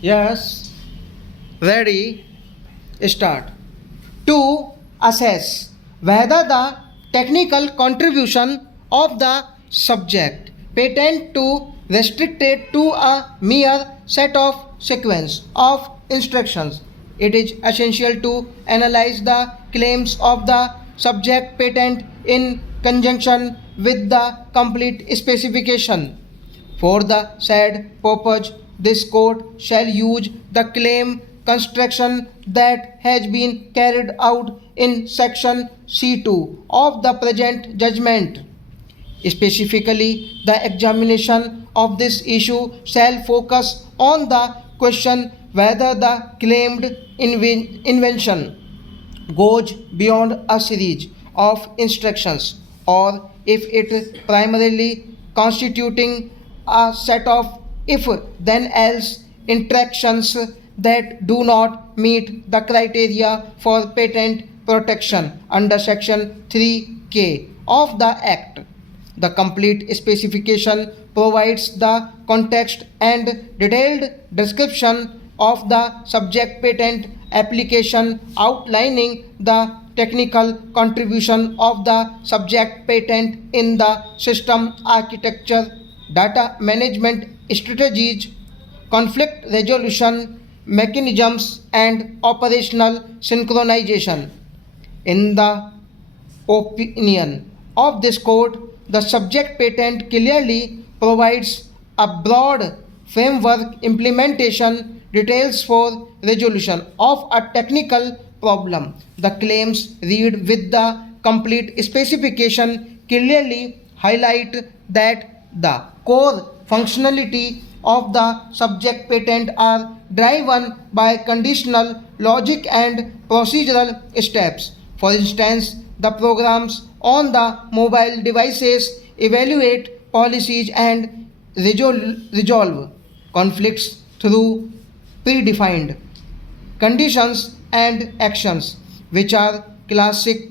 Yes, ready, start. To assess whether the technical contribution of the subject patent to restricted to a mere set of sequence of instructions. It is essential to analyze the claims of the subject patent in conjunction with the complete specification. For the said purpose, this court shall use the claim construction that has been carried out in section C2 of the present judgment. Specifically, the examination of this issue shall focus on the question whether the claimed invention goes beyond a series of instructions or if it primarily constituting a set of if then else interactions that do not meet the criteria for patent protection under section 3k of the act. The complete specification provides the context and detailed description of the subject patent application outlining the technical contribution of the subject patent in the system architecture, data management strategies, conflict resolution mechanisms, and operational synchronization. In the opinion of this court, the subject patent clearly provides a broad framework implementation details for resolution of a technical problem. The claims read with the complete specification clearly highlight that the core functionality of the subject patent are driven by conditional logic and procedural steps. For instance, the programs on the mobile devices evaluate policies and resolve conflicts through predefined conditions and actions, which are classic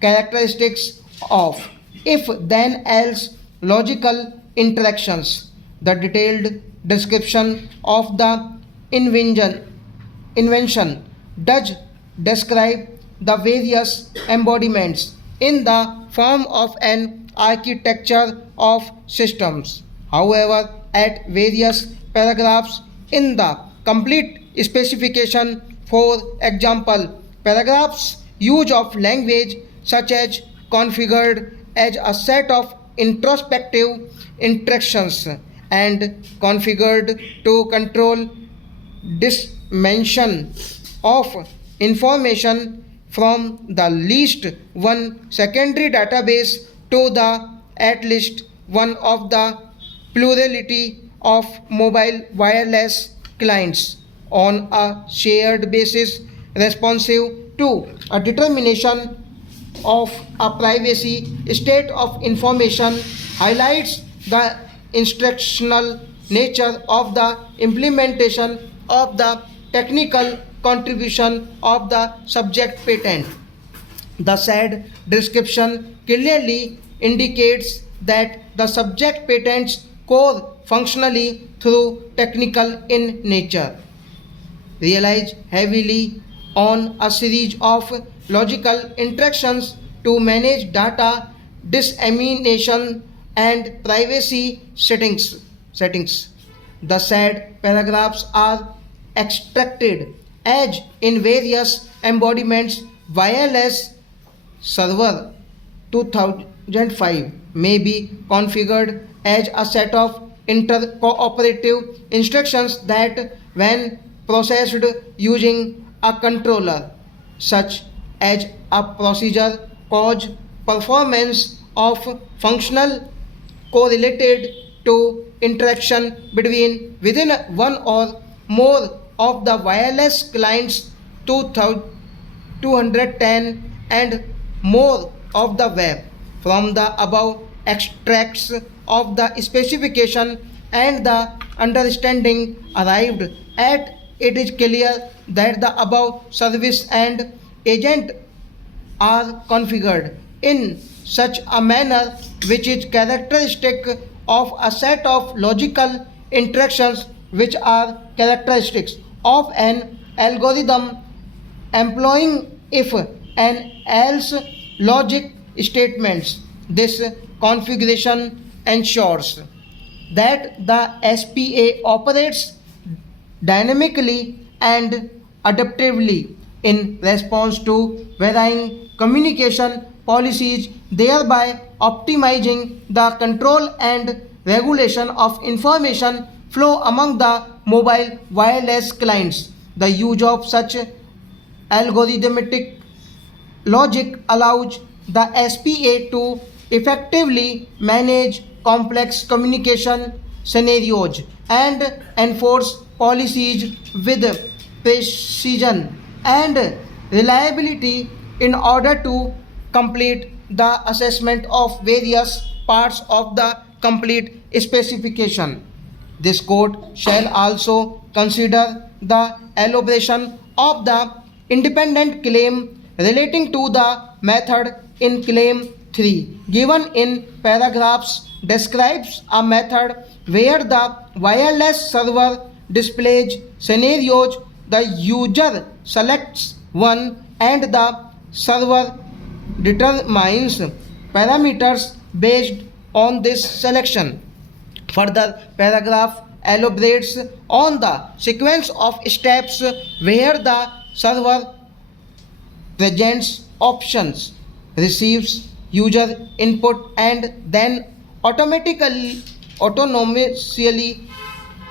characteristics of if then else logical interactions. The detailed description of the invention does describe the various embodiments in the form of an architecture of systems. However, at various paragraphs in the complete specification, for example, paragraphs use of language such as configured as a set of introspective interactions and configured to control dimension of information from the least one secondary database to the at least one of the plurality of mobile wireless clients on a shared basis responsive to a determination of a privacy state of information highlights the instructional nature of the implementation of the technical contribution of the subject patent. The said description clearly indicates that the subject patent's core functionally through technical in nature relies heavily on a series of logical interactions to manage data dissemination and privacy settings. The said paragraphs are extracted as in various embodiments wireless server 2005 may be configured as a set of intercooperative instructions that when processed using a controller such as a procedure cause performance of functional correlated to interaction between within one or more of the wireless clients 210 and more of the web. From the above extracts of the specification and the understanding arrived at, it is clear that the above service and agent are configured in such a manner which is characteristic of a set of logical interactions which are characteristics of an algorithm employing if and else logic statements. This configuration ensures that the SPA operates dynamically and adaptively in response to varying communication policies, thereby optimizing the control and regulation of information flow among the mobile wireless clients. The use of such algorithmic logic allows the SPA to effectively manage complex communication scenarios and enforce policies with precision and reliability in order to complete the assessment of various parts of the complete specification. This code shall also consider the elaboration of the independent claim relating to the method in claim 3 given in paragraphs describes a method where the wireless server displays scenarios, the user selects one and the server determines parameters based on this selection. Further paragraph elaborates on the sequence of steps where the server presents options, receives user input and then autonomously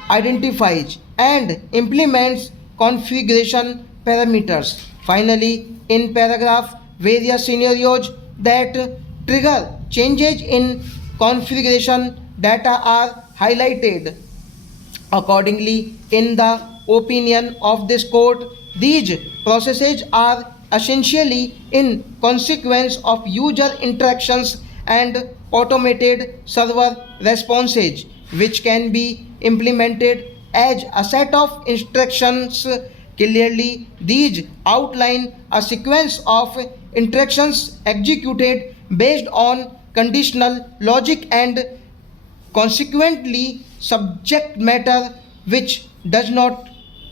identifies and implements configuration parameters. Finally, in paragraph, various scenarios that trigger changes in configuration data are highlighted. Accordingly, in the opinion of this court, these processes are essentially in consequence of user interactions and automated server responses, which can be implemented as a set of instructions. Clearly, these outline a sequence of interactions executed based on conditional logic and consequently subject matter which does not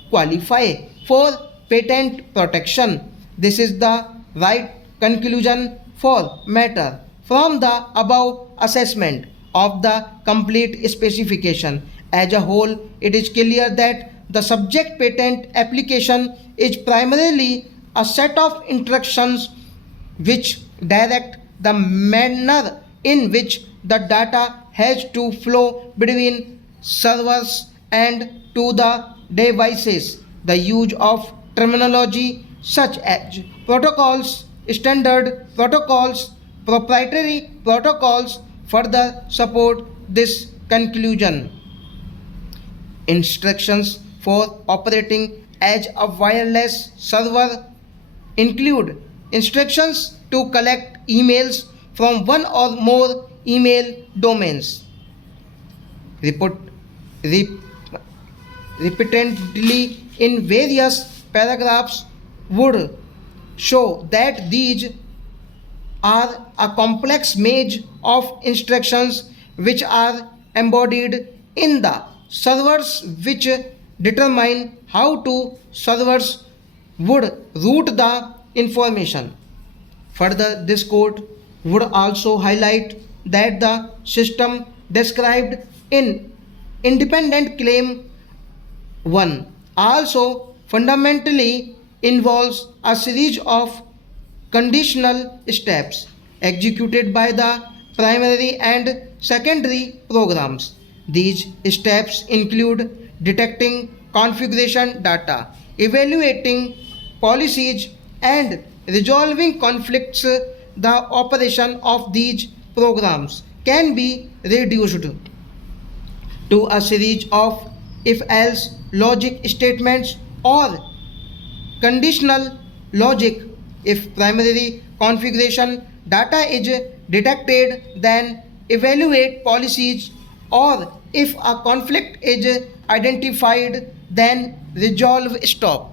qualify for patent protection. This is the right conclusion for matter from the above assessment of the complete specification. As a whole, it is clear that the subject patent application is primarily a set of instructions which direct the manner in which the data has to flow between servers and to the devices. The use of terminology such as protocols, standard protocols, proprietary protocols further support this conclusion. Instructions for operating as a wireless server include instructions to collect emails from one or more email domains. Report, repeatedly in various paragraphs would show that these are a complex maze of instructions which are embodied in the servers which determine how to servers would route the information. Further, this code would also highlight that the system described in independent claim 1 also fundamentally involves a series of conditional steps executed by the primary and secondary programs. These steps include detecting configuration data, evaluating policies, and resolving conflicts. The operation of these programs can be reduced to a series of if-else logic statements or conditional logic. If primary configuration data is detected, then evaluate policies, or if a conflict is identified, then resolve stop.